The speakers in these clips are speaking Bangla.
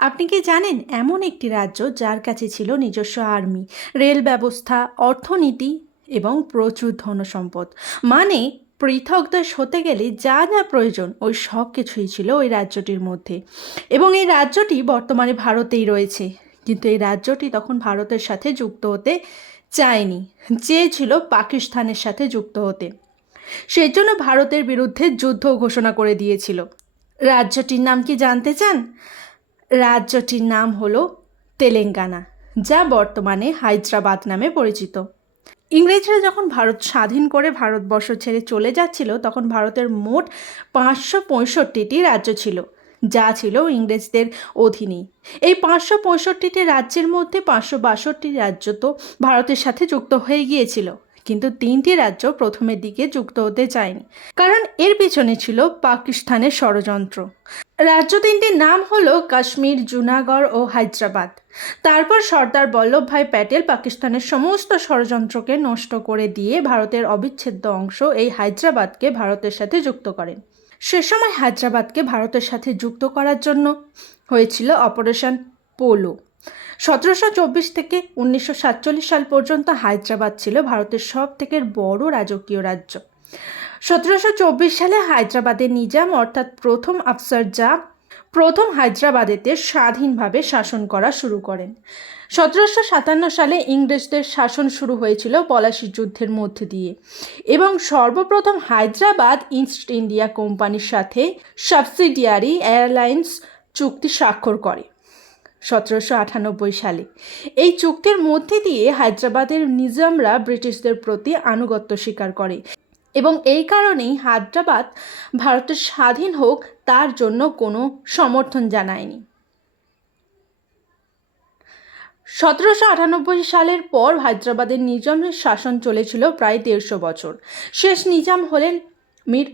আপনি কি জানেন, এমন একটি রাজ্য যার কাছে ছিল নিজস্ব আর্মি, রেল ব্যবস্থা, অর্থনীতি এবং প্রচুর ধনসম্পদ। মানে পৃথক দেশ হতে গেলে যা যা প্রয়োজন, ওই সব কিছুই ছিল ওই রাজ্যটির মধ্যে। এবং এই রাজ্যটি বর্তমানে ভারতেই রয়েছে। কিন্তু এই রাজ্যটি তখন ভারতের সাথে যুক্ত হতে চায়নি চেয়েছিল পাকিস্তানের সাথে যুক্ত হতে। সেই জন্য ভারতের বিরুদ্ধে যুদ্ধ ঘোষণা করে দিয়েছিল। রাজ্যটির নাম কি জানতে চান? রাজ্যটির নাম হল তেলেঙ্গানা, যা বর্তমানে হায়দ্রাবাদ নামে পরিচিত। ইংরেজরা যখন ভারত স্বাধীন করে ভারতবর্ষ ছেড়ে চলে যাচ্ছিল, তখন ভারতের মোট পাঁচশো পঁয়ষট্টিটি রাজ্য ছিল, যা ছিল ইংরেজদের অধীনে। এই পাঁচশো পঁয়ষট্টিটি রাজ্যের মধ্যে পাঁচশো বাষট্টি রাজ্য তো ভারতের সাথে যুক্ত হয়ে গিয়েছিল, কিন্তু তিনটি রাজ্য প্রথমের দিকে যুক্ত হতে চায়নি, কারণ এর পিছনে ছিল পাকিস্তানের ষড়যন্ত্র। রাজ্য তিনটির নাম হলো কাশ্মীর, জুনাগড় ও হায়দ্রাবাদ। তারপর সর্দার বল্লভভাই প্যাটেল পাকিস্তানের সমস্ত ষড়যন্ত্রকে নষ্ট করে দিয়ে ভারতের অবিচ্ছেদ্য অংশ এই হায়দ্রাবাদকে ভারতের সাথে যুক্ত করেন। সে সময় হায়দ্রাবাদকে ভারতের সাথে যুক্ত করার জন্য হয়েছিল অপারেশন পোলো। সতেরোশো চব্বিশ থেকে উনিশশো সাতচল্লিশ সাল পর্যন্ত হায়দ্রাবাদ ছিল ভারতের সব থেকে বড় রাজকীয় রাজ্য। সতেরোশো চব্বিশ সালে হায়দ্রাবাদের নিজাম, অর্থাৎ প্রথম আফসার জা প্রথম হায়দ্রাবাদেতে স্বাধীনভাবে শাসন করা শুরু করেন। সতেরোশো সাতান্ন সালে ইংরেজদের শাসন শুরু হয়েছিল পলাশি যুদ্ধের মধ্যে দিয়ে এবং সর্বপ্রথম হায়দ্রাবাদ ইস্ট ইন্ডিয়া কোম্পানির সাথে সাবসিডিয়ারি এয়ারলাইন্স চুক্তি স্বাক্ষর করে সতেরোশো আটানব্বই সালে। এই চুক্তির মধ্যে দিয়ে হায়দ্রাবাদের নিজামরা ব্রিটিশদের প্রতি আনুগত্য স্বীকার করে। এবং এই কারণেই হায়দ্রাবাদ ভারতের স্বাধীন হোক, তার জন্য কোনো সমর্থন জানায়নি। সতেরোশো আটানব্বই সালের পর হায়দ্রাবাদের নিজামের শাসন চলেছিল প্রায় দেড়শো বছর। শেষ নিজাম হলেন মীর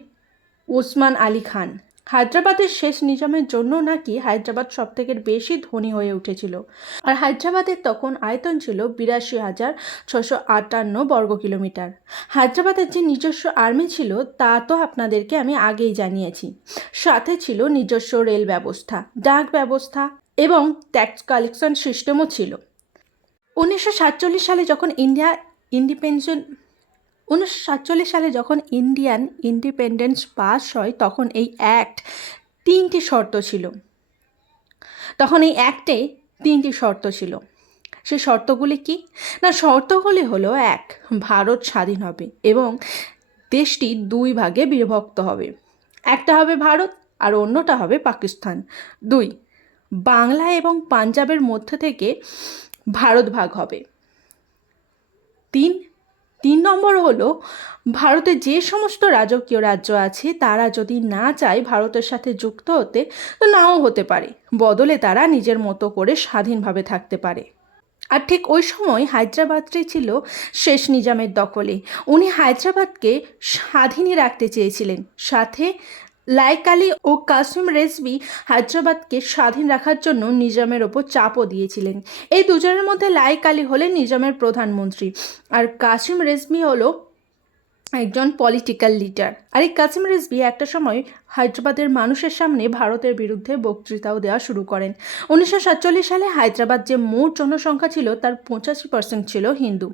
ওসমান আলী খান। হায়দ্রাবাদের শেষ নিজামের জন্য নাকি হায়দ্রাবাদ সব থেকে বেশি ধনী হয়ে উঠেছিল। আর হায়দ্রাবাদের তখন আয়তন ছিল বিরাশি হাজার ছশো আটান্ন বর্গ কিলোমিটার। হায়দ্রাবাদের যে নিজস্ব আর্মি ছিল, তা তো আপনাদেরকে আমি আগেই জানিয়েছি। সাথে ছিল নিজস্ব রেল ব্যবস্থা, ডাক ব্যবস্থা এবং ট্যাক্স কালেকশন সিস্টেমও ছিল। উনিশশো সাতচল্লিশ সালে যখন ইন্ডিয়া ইন্ডিপেন্ডেন্ট উনিশশো সাতচল্লিশ সালে যখন ইন্ডিয়ান ইন্ডিপেন্ডেন্স পাস হয়, তখন এই অ্যাক্ট তিনটি শর্ত ছিল। তখন এই অ্যাক্টে তিনটি শর্ত ছিল। সেই শর্তগুলি কি? না, শর্তগুলি হলো এক, ভারত স্বাধীন হবে এবং দেশটি দুই ভাগে বিভক্ত হবে। একটা হবে ভারত আর অন্যটা হবে পাকিস্তান। দুই, বাংলা এবং পাঞ্জাবের মধ্যে থেকে ভারত ভাগ হবে। তিন তিন নম্বর হলো, ভারতে যে সমস্ত রাজকীয় রাজ্য আছে, তারা যদি না চায় ভারতের সাথে যুক্ত হতে, তো নাও হতে পারে। বদলে তারা নিজের মতো করে স্বাধীনভাবে থাকতে পারে। আর ঠিক ওই সময় হায়দ্রাবাদটি ছিল শেষ নিজামের দখলে। উনি হায়দ্রাবাদকে স্বাধীনই রাখতে চেয়েছিলেন। সাথে লাইক আলী ও কাসিম রেজবি হায়দ্রাবাদকে স্বাধীন রাখার জন্য নিজামের ওপর চাপও দিয়েছিলেন। এই দুজনের মধ্যে লাইক আলী হলেন নিজামের প্রধানমন্ত্রী আর কাসিম রেজবি হলো একজন পলিটিক্যাল লিডার আর এই কাসিম রেজবি একটা সময় হায়দ্রাবাদের মানুষের সামনে ভারতের বিরুদ্ধে বক্তৃতাও দেওয়া শুরু করেন। উনিশশো সাতচল্লিশ সালে হায়দ্রাবাদ যে মোট জনসংখ্যা ছিল তার পঁচাশি পার্সেন্ট ছিল হিন্দু।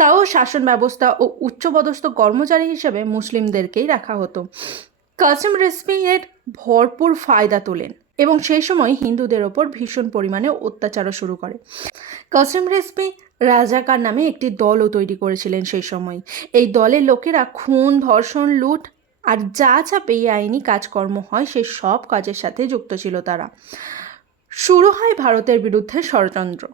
তাও শাসন ব্যবস্থা ও উচ্চপদস্থ কর্মচারী হিসেবে মুসলিমদেরকেই রাখা হতো। কাসিম রেজভি এর ভরপুর ফায়দা তোলেন এবং সেই সময় হিন্দুদের ওপর ভীষণ পরিমাণে অত্যাচারও শুরু করে। কাসিম রেজভি রাজাকার নামে একটি দলও তৈরি করেছিলেন সেই সময়। এই দলের লোকেরা খুন, ধর্ষণ, লুট আর যা যা বেআইনি কাজকর্ম হয় সেই সব কাজের সাথে যুক্ত ছিল তারা। শুরু হয় ভারতের বিরুদ্ধে ষড়যন্ত্র।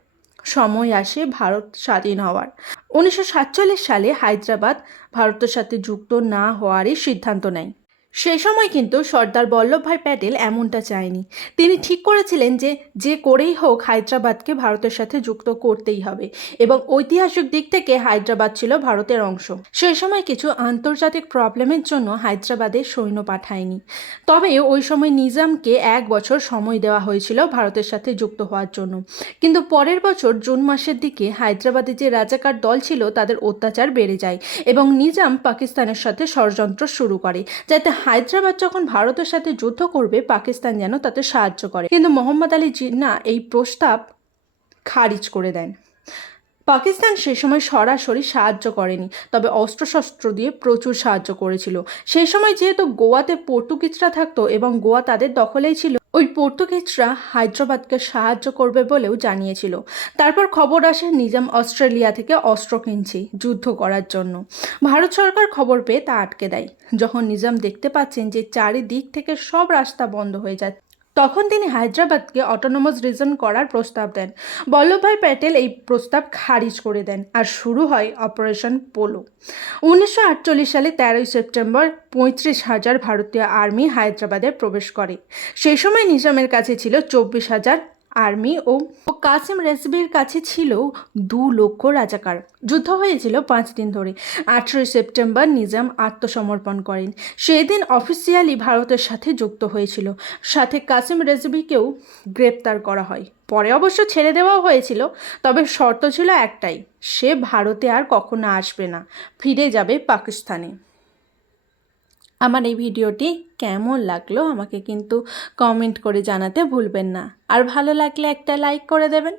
সময় আসে ভারত স্বাধীন হওয়ার। উনিশশো সাতচল্লিশ সালে হায়দ্রাবাদ ভারতের সাথে যুক্ত না হওয়ারই সিদ্ধান্ত নেয়। সেই সময় কিন্তু সর্দার বল্লভভাই প্যাটেল এমনটা চায়নি। তিনি ঠিক করেছিলেন যে যে করেই হোক হায়দ্রাবাদকে ভারতের সাথে যুক্ত করতেই হবে এবং ঐতিহাসিক দিক থেকে হায়দ্রাবাদ ছিল ভারতের অংশ। সেই সময় কিছু আন্তর্জাতিক প্রবলেমের জন্য হায়দ্রাবাদে সৈন্য পাঠায়নি। তবে ওই সময় নিজামকে এক বছর সময় দেওয়া হয়েছিল ভারতের সাথে যুক্ত হওয়ার জন্য। কিন্তু পরের বছর জুন মাসের দিকে হায়দ্রাবাদে যে রাজাকার দল ছিল, তাদের অত্যাচার বেড়ে যায় এবং নিজাম পাকিস্তানের সাথে ষড়যন্ত্র শুরু করে, যাতে হায়দ্রাবাদ যখন ভারতের সাথে যুদ্ধ করবে, পাকিস্তান যেন তাতে সাহায্য করে। কিন্তু মোহাম্মদ আলী জিন্না এই প্রস্তাব খারিজ করে দেন। পাকিস্তান সে সময় সরাসরি সাহায্য করেনি, তবে অস্ত্রশস্ত্র দিয়ে প্রচুর সাহায্য করেছিল। সেই সময় যেহেতু গোয়াতে পর্তুগিজরা থাকতো এবং গোয়া তাদের দখলেই ছিল ওই পর্তুগিজরা হায়দ্রাবাদকে সাহায্য করবে বলেও জানিয়েছিল। তারপর খবর আসে নিজাম অস্ট্রেলিয়া থেকে অস্ত্র কিনছে, যুদ্ধ করার জন্য। ভারত সরকার খবর পেয়ে তা আটকে দেয়। যখন নিজাম দেখতে পাচ্ছেন যে চারিদিক থেকে সব রাস্তা বন্ধ হয়ে যাচ্ছে তখন তিনি হায়দ্রাবাদকে অটোনোমাস রিজন করার প্রস্তাব দেন। বল্লভভাই প্যাটেল এই প্রস্তাব খারিজ করে দেন আর শুরু হয় অপারেশন পোলো। উনিশশো আটচল্লিশ সালে তেরোই সেপ্টেম্বর পঁয়ত্রিশ হাজার ভারতীয় আর্মি হায়দ্রাবাদে প্রবেশ করে। সেই সময় নিজামের কাছে ছিল চব্বিশ হাজার আর্মি ও কাসিম রেসবির কাছে ছিল দু লক্ষ রাজাকার। যুদ্ধ হয়েছিল পাঁচ দিন ধরে। আঠেরোই সেপ্টেম্বর নিজাম আত্মসমর্পণ করেন। সেই দিন অফিসিয়ালি ভারতের সাথে যুক্ত হয়েছিল। সাথে কাসিম রেজবিকেও গ্রেপ্তার করা হয়। পরে অবশ্য ছেড়ে দেওয়াও হয়েছিল, তবে শর্ত ছিল একটাই, সে ভারতে আর কখনো আসবে না, ফিরে যাবে পাকিস্তানে। আমার এই ভিডিওটি কেমন লাগল আমাকে কিন্তু কমেন্ট করে জানাতে ভুলবেন না। আর ভালো লাগলে একটা লাইক করে দেবেন।